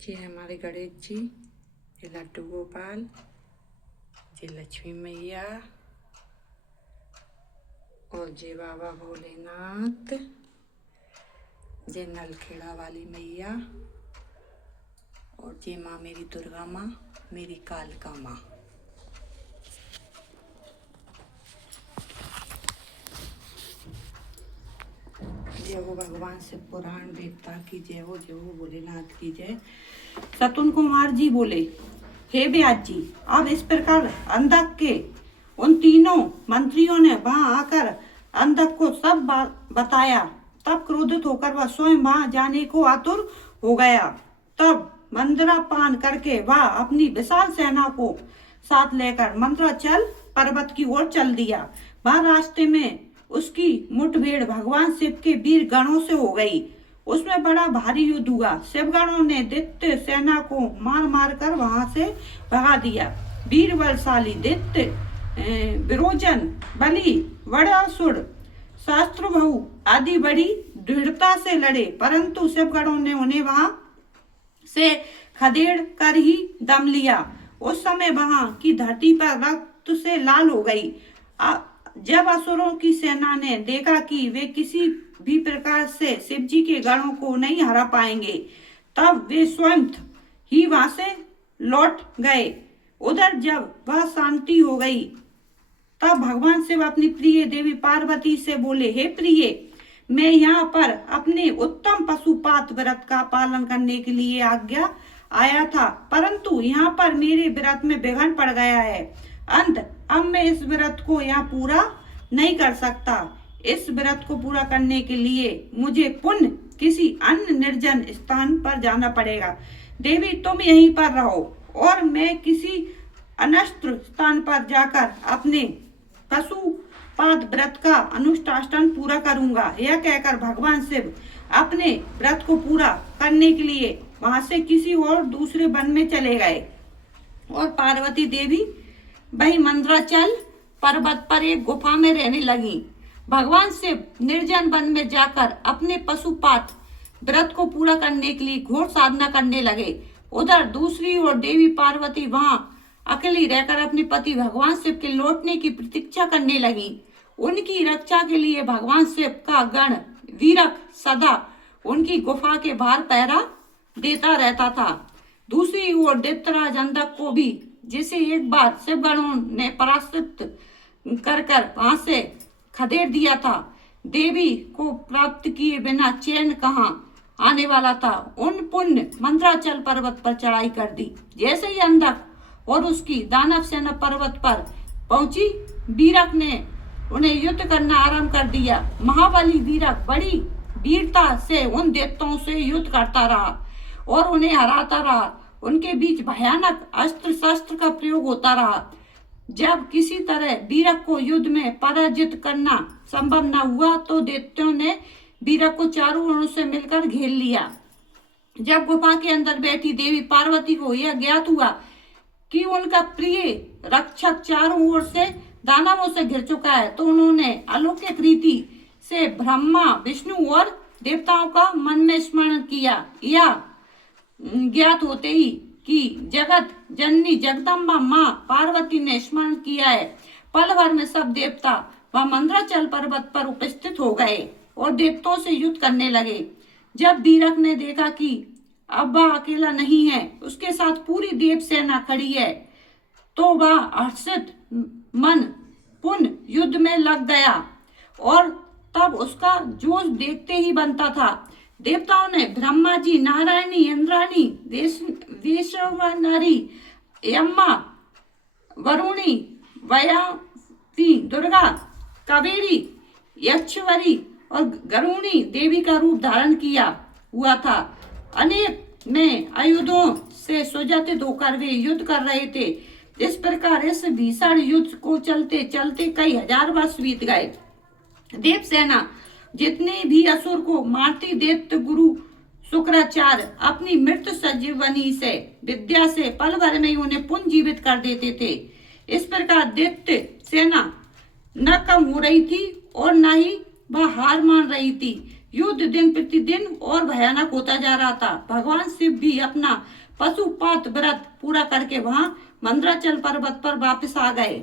ये हमारे गणेश जी, ये लड्डू गोपाल, ये लक्ष्मी मैया और ये बाबा भोलेनाथ, ये नलखेड़ा वाली मैया और ये माँ मेरी दुर्गा माँ, मेरी कालका माँ। जय हो भगवान शिव पुराण देवता की जय हो भोलेनाथ की जय। सतुन कुमार जी बोले, हे व्यास जी, अब इस प्रकार अंधक के उन तीनों मंत्रियों ने वहां आकर अंधक को सब बताया। तब क्रोधित होकर वह स्वयं वहां जाने को आतुर हो गया। तब मंदरा पान करके वह अपनी विशाल सेना को साथ लेकर मंदराचल पर्वत की ओर चल दिया। वह रास्ते में उसकी मुठभेड़ भगवान शिव के वीर गणों से हो गई। उसमें बड़ा भारी युद्ध हुआ। शिवगणों ने दैत्य सेना को मार मार कर वहां से भगा दिया। वीर बलशाली दैत्य विरोचन, बलि, वड़ासुर, शास्त्रभु आदि बड़ी दृढ़ता से लड़े, परंतु शिवगणों ने उन्हें वहां से खदेड़ कर ही दम लिया। उस समय वहां की धरती पर रक्त से लाल हो गई। जब असुरों की सेना ने देखा कि वे किसी भी प्रकार से शिव जी के गणों को नहीं हरा पाएंगे, तब वे स्वयं ही वहां से लौट गए। उधर जब वह शांति हो गई, तब भगवान शिव अपनी प्रिय देवी पार्वती से बोले, हे प्रिय, मैं यहाँ पर अपने उत्तम पशुपात व्रत का पालन करने के लिए आज्ञा आया था, परंतु यहाँ पर मेरे व्रत में विघ्न पड़ गया है। अब मैं इस व्रत को यहाँ पूरा नहीं कर सकता। इस व्रत को पूरा करने के लिए मुझे पुनः किसी अन्य निर्जन स्थान पर जाना पड़ेगा। देवी, तुम यहीं पर रहो और मैं किसी अनस्त्र स्थान पर जाकर अपने पशुपात व्रत का अनुष्ठान पूरा करूंगा। यह कहकर भगवान शिव अपने व्रत को पूरा करने के लिए वहां से किसी और दूसरे वन में चले गए और पार्वती देवी वही मंदराचल पर्वत पर एक गुफा में रहने लगी। भगवान शिव निर्जन वन में जाकर अपने पशुपात व्रत को पूरा करने के लिए घोर साधना करने लगे। उधर दूसरी ओर देवी पार्वती वहां अकेली रहकर अपने पति भगवान शिव के लौटने की प्रतीक्षा करने लगी। उनकी रक्षा के लिए भगवान शिव का गण वीरक सदा उनकी गुफा के बाहर पहरा देता रहता था। दूसरी ओर दैत्यराज अंधक को भी, जिसे एक बार शिवगणों ने परास्त कर वहां से खदेड़ दिया था, देवी को प्राप्त किए बिना चैन कहाँ आने वाला था, उन पुण्य मंदराचल पर्वत पर चढ़ाई कर दी। जैसे ही अंधक और उसकी दानव सेना पर्वत पर पहुंची, वीरक ने उन्हें युद्ध करना आरंभ कर दिया। महाबली वीरक बड़ी वीरता से उन दैत्यों से युद्ध करता रहा और उन्हें हराता रहा। उनके बीच भयानक अस्त्र शस्त्र का प्रयोग होता रहा। जब किसी तरह वीरक को युद्ध में पराजित करना संभव न हुआ, तो दैत्यों ने वीरक को चारों ओर से मिलकर घेर लिया। जब गुफा के अंदर बैठी देवी पार्वती को यह ज्ञात हुआ कि उनका प्रिय रक्षक चारों ओर से दानवों से घिर चुका है, तो उन्होंने अलौकिक रीति से ब्रह्मा, विष्णु और देवताओं का मन में स्मरण किया। यह ज्ञात होते ही कि जगत जननी जगदम्बा माँ पार्वती ने स्मरण किया है, पल भर में सब देवता वह मंदराचल पर्वत पर उपस्थित हो गए और देवताओं से युद्ध करने लगे। जब वीरक ने देखा कि अब वह अकेला नहीं है, उसके साथ पूरी देव सेना खड़ी है, तो वह हर्षित मन पुनः युद्ध में लग गया और तब उसका जोश देखते ही बनता था। देवताओं ने ब्रह्मा जी, नारायणी, इंद्राणी, वैश्वानरी, यम्मा, वरुणी, वयाति, दुर्गा, कावेरी, यक्षवरी और गरुणी देवी का रूप धारण किया हुआ था। अनेक में आयुधों से सुसज्जित होकर वे युद्ध कर रहे थे। इस प्रकार इस भीषण युद्ध को चलते चलते कई हजार वर्ष बीत गए। देव सेना जितने भी असुर को मारती, दैत्य गुरु शुक्राचार्य अपनी मृत संजीवनी से विद्या से पल भर में उन्हें पुनर्जीवित कर देते थे। इस प्रकार दैत्य सेना न कम हो रही थी और न ही वह हार मान रही थी। युद्ध दिन प्रतिदिन और भयानक होता जा रहा था। भगवान शिव भी अपना पशुपात व्रत पूरा करके वहां मंदराचल पर्वत पर वापस आ गए।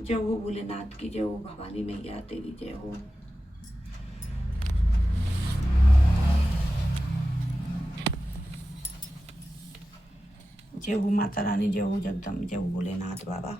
जय हो भोलेनाथ की जय हो, भवानी मैया तेरी जय हो। जय हो माता रानी, जय हो जगदम्ब, जय हो भोलेनाथ बाबा।